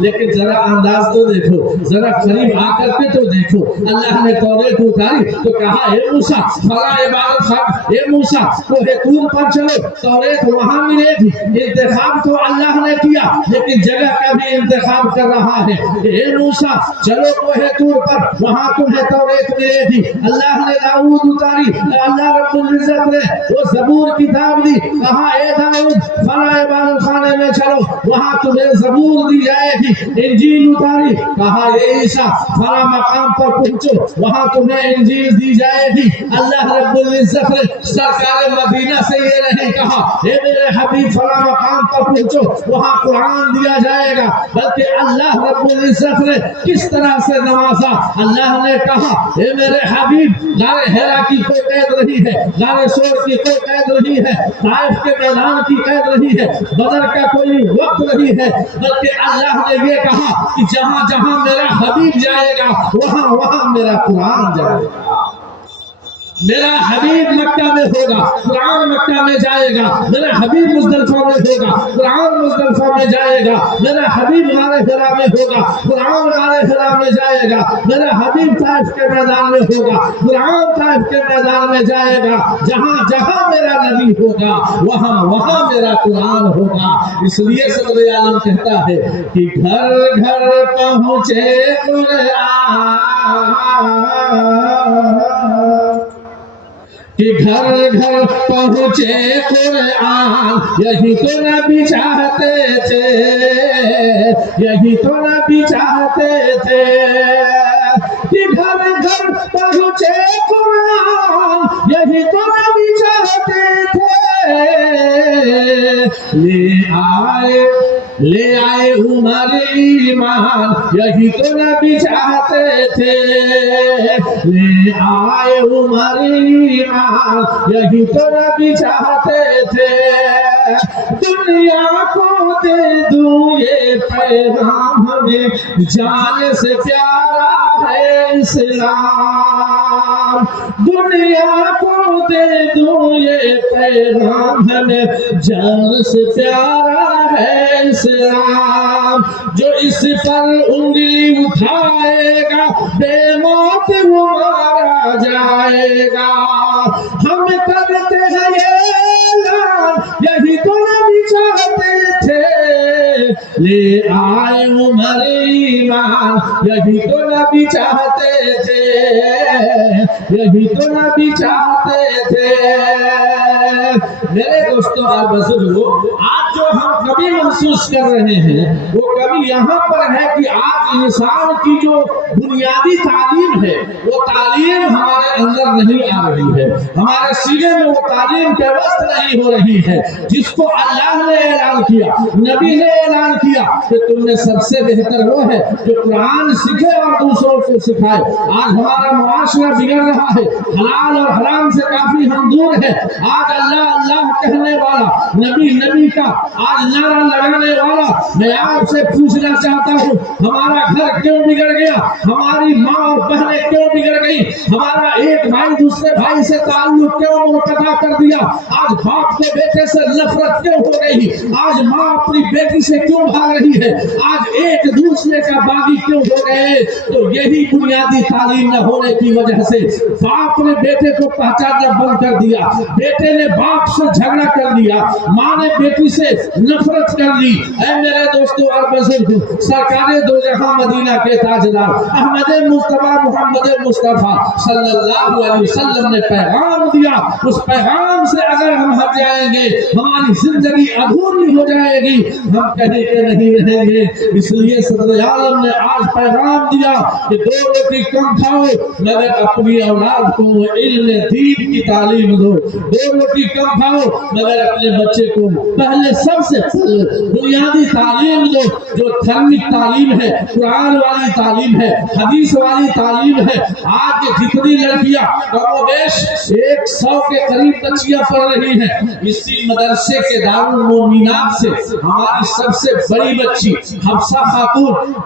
لیکن ذرا انداز تو دیکھو، ذرا قریب آ کر کے تو دیکھو. اللہ نے توریت اتاری تو کہا اے موسیٰ فلاں عبادت خان، اے موسیٰ کوہ طور پر چلو، توریت وہاں ملے گی. انتخاب تو اللہ نے کیا لیکن جگہ کا بھی انتخاب کر رہا ہے. اے موسیٰ چلو کوہ طور پر، وہاں تمہیں توریت ملے گی. اللہ نے داؤد اتاری، اللہ رب العزت نے وہ زبور کتاب دی، کہا اے داؤد فلاں عبادت خانے میں چلو، وہاں تمہیں زبور دی جائے گی. انجیل اتاری، کہا اے عیسیٰ فلاں مقام پر پہنچو، وہاں تمہیں انجیل دی جائے گی. اللہ رب العزت نے سرکار مدینہ سے یہ نہیں کہا اے میرے حبیب فلاں مقام پر پہنچو، وہاں قرآن دیا جائے گا، بلکہ اللہ رب العزت نے کس طرح سے نوازا. اللہ نے کہا اے میرے حبیب غار حرا کی کوئی قید نہیں ہے، غار سور کی کوئی قید نہیں ہے، طائف کے میدان کی قید نہیں ہے، بدر کا کوئی وقت نہیں ہے، بلکہ اللہ نے یہ کہا کہ جہاں جہاں میرا حبیب جائے گا وہاں وہاں میرا قرآن جائے گا. میرا حبیب مکہ میں ہوگا، قرآن مکہ میں جائے گا. میرا حبیب مزدلفہ میں ہوگا، قرآن مزدلفہ میں جائے گا. میرا حبیب غار حرا میں ہوگا، قرآن غار حرا میں جائے گا. میرا حبیب طائف کے میدان میں ہوگا، قرآن طائف کے میدان میں جائے گا. جہاں جہاں میرا نبی ہوگا وہاں وہاں میرا قرآن ہوگا. اس لیے صدر عالم کہتا ہے کہ گھر گھر پہنچے قرآن، کہ گھر گھر پہنچے قرآن. یہی تو نبی چاہتے تھے، یہی تو نبی چاہتے تھے، کہ گھر گھر پہنچے قرآن. یہی تو نبی چاہتے تھے. لے آئے عمر ایمان، یہی تو نبی چاہتے تھے. لے آئے عمر ایمان، یہی تو نبی چاہتے تھے. دنیا کو دے دوں یہ پیغام، ہمیں جان سے پیارا ہے اسلام. دنیا کو دے دوں یہ پیغام، ہمیں جان سے پیارا ہے اسلام. جو اس پر انگلی اٹھائے گا بے موت وہ مارا جائے گا. ہم کرتے ہیں یہ اعلان، یہی تو نبی چاہتے تھے. لے آئے عمر ایمان، یہی تو نبی چاہتے تھے، یہی تو نبی چاہتے تھے. میرے دوستوں اور بزرگوں، آج جو ہم کبھی محسوس کر رہے ہیں وہ کبھی یہاں پر ہے کہ آج انسان کی جو بنیادی تعلیم ہے وہ تعلیم ہمارے اندر نہیں آ رہی ہے، ہمارے سینے میں وہ تعلیم کے وسط نہیں ہو رہی ہے جس کو اللہ نے اعلان کیا، نبی نے اعلان کیا کہ تم میں سب سے بہتر وہ ہے جو قرآن سیکھے اور دوسروں کو سکھائے. آج ہمارا معاشرہ بگڑ رہا ہے، حلال اور حرام سے کافی ہم دور ہیں. آج اللہ اللہ کہنے والا، نبی نبی کا آج نعرہ لگانے والا. میں آپ سے پوچھنا چاہتا ہوں ہمارا گھر کیوں بگڑ گیا؟ ہماری ماں اور بہنیں کیوں بگڑ گئی؟ ہمارا ایک بھائی دوسرے بھائی سے تعلق کیوں منقطع کر دیا؟ آج باپ کے بیٹے سے نفرت کیوں ہو گئی؟ آج ماں اپنی بیٹی سے کیوں بھاگ رہی ہے؟ آج ایک دوسرے کا باغی کیوں ہو گئے؟ تو یہی بنیادی تعلیم نہ ہونے کی وجہ سے باپ نے بیٹے کو پہچاننا بند کر دیا، بیٹے نے باپ سے جھگڑا کر لیا، ماں نے بیٹی سے نفرت کر لی. اے میرے دوستوں اور بزرگوں، سرکار دو جہاں مدینہ کے تاجدار احمد مصطفیٰ محمد مصطفیٰ صلی اللہ علیہ وسلم نے پیغام دیا. اس پیغام سے اگر ہم ہٹ جائیں گے ہماری زندگی ادھوری ہو جائے گی، ہم کہیں کے نہیں رہیں گے. اس لیے صدر عالم نے آج پیغام دیا کہ 2 روٹی کم کھاؤ مگر اپنی اولاد کو علم دین کی تعلیم دو. 2 روٹی کم کھاؤ مگر اپنے بچے کو پہلے سب سے بنیادی تعلیم دو، جو دھرمک تعلیم ہے، قرآن والی تعلیم ہے، حدیث والی تعلیم ہے. آج جتنی لڑکیاں کم و بیش 100 کے قریب بچیاں پڑھ رہی ہیں، اسی مدرسے کے دارالمومنات سے ہماری سب سے بڑی بچی حفصہ خاتون